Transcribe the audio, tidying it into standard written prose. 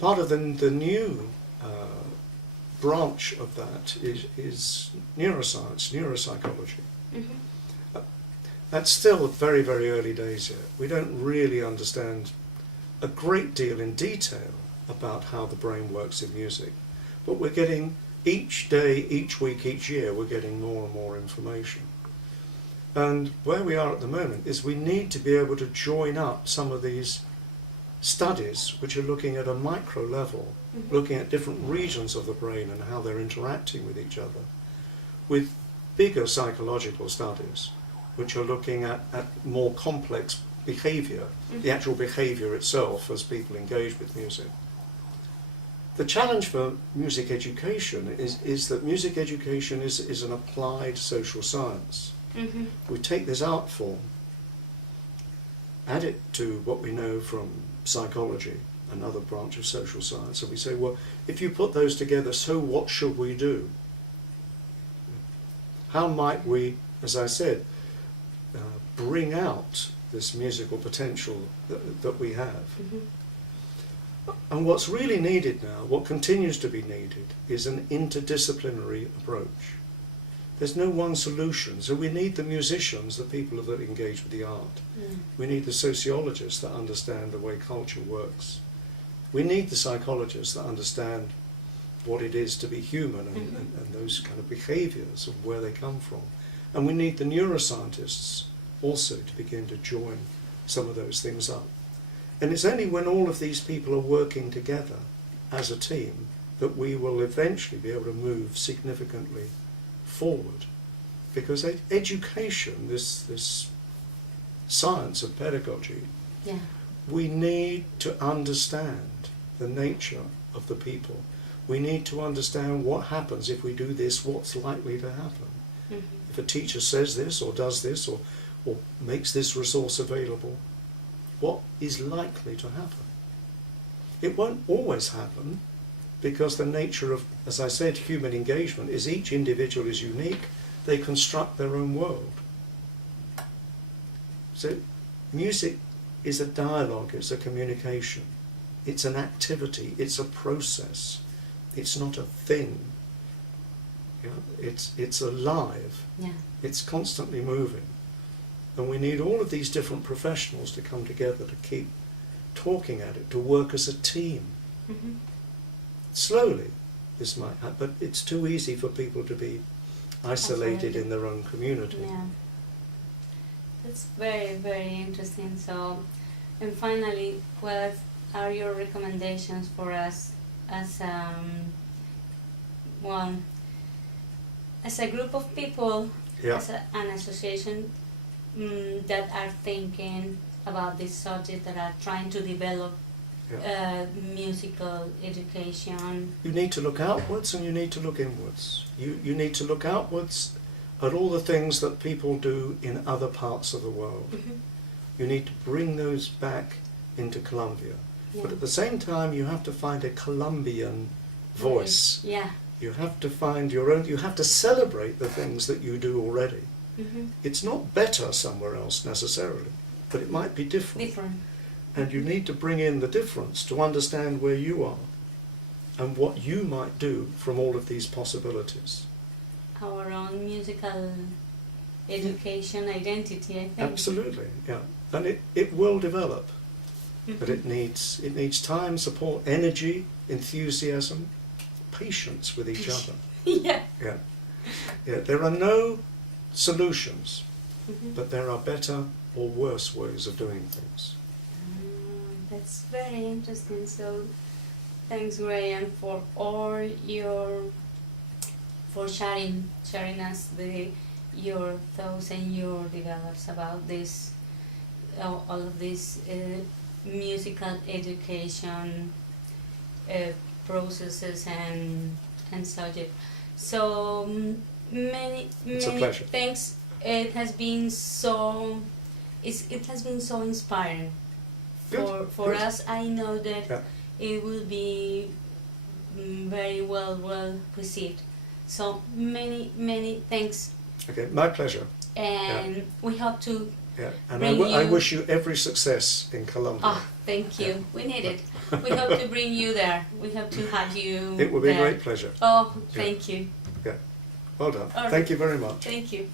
part of the new branch of that is neuroscience, neuropsychology. That's still very, very early days yet. We don't really understand a great deal in detail about how the brain works in music, but we're getting, each day, each week, each year, we're getting more and more information. And where we are at the moment is we need to be able to join up some of these studies which are looking at a micro level, looking at different regions of the brain and how they're interacting with each other, with bigger psychological studies which are looking at more complex behaviour, the actual behaviour itself as people engage with music. The challenge for music education is that music education is an applied social science. We take this art form, add it to what we know from psychology, another branch of social science, and we say, well, if you put those together, so what should we do? How might we, as I said, bring out this musical potential that we have? And what's really needed now, what continues to be needed, is an interdisciplinary approach. There's no one solution, so we need the musicians, the people that engage with the art. We need the sociologists that understand the way culture works. We need the psychologists that understand what it is to be human and those kind of behaviours and where they come from. And we need the neuroscientists also to begin to join some of those things up. And it's only when all of these people are working together as a team that we will eventually be able to move significantly forward. Because education, this science of pedagogy, we need to understand the nature of the people. We need to understand what happens if we do this, what's likely to happen. If a teacher says this or does this or makes this resource available, what is likely to happen? It won't always happen, because the nature of, as I said, human engagement is each individual is unique. They construct their own world. So music is a dialogue, it's a communication, it's an activity, it's a process, it's not a thing. It's alive, it's constantly moving. And we need all of these different professionals to come together to keep talking at it, to work as a team. Slowly this might happen, but it's too easy for people to be isolated in their own community. That's very, very interesting. So, and finally, what are your recommendations for us as as a group of people, as an association that are thinking about this subject, that are trying to develop musical education? You need to look outwards and you need to look inwards. You need to look outwards at all the things that people do in other parts of the world. You need to bring those back into Colombia. But at the same time, you have to find a Colombian voice. You have to find your own, you have to celebrate the things that you do already. It's not better somewhere else necessarily, but it might be different. And you need to bring in the difference to understand where you are and what you might do from all of these possibilities. Our own musical education identity, I think. Absolutely, and it will develop, but it needs time, support, energy, enthusiasm, patience with each other. There are no solutions, but there are better or worse ways of doing things. That's very interesting. So, thanks, Graham, for all for sharing us your thoughts and your develops about this, all of this musical education processes and subject. So many thanks. It has been so inspiring for us. I know that it will be very well received. So many thanks. Okay, my pleasure. And we hope to Yeah, and bring I you. wish you every success in Colombia. Oh, thank you. We need it. We hope to bring you there. We hope to have you. It would be a there. great pleasure. Oh, thank you. Yeah, well done. All right. Thank you very much. Thank you.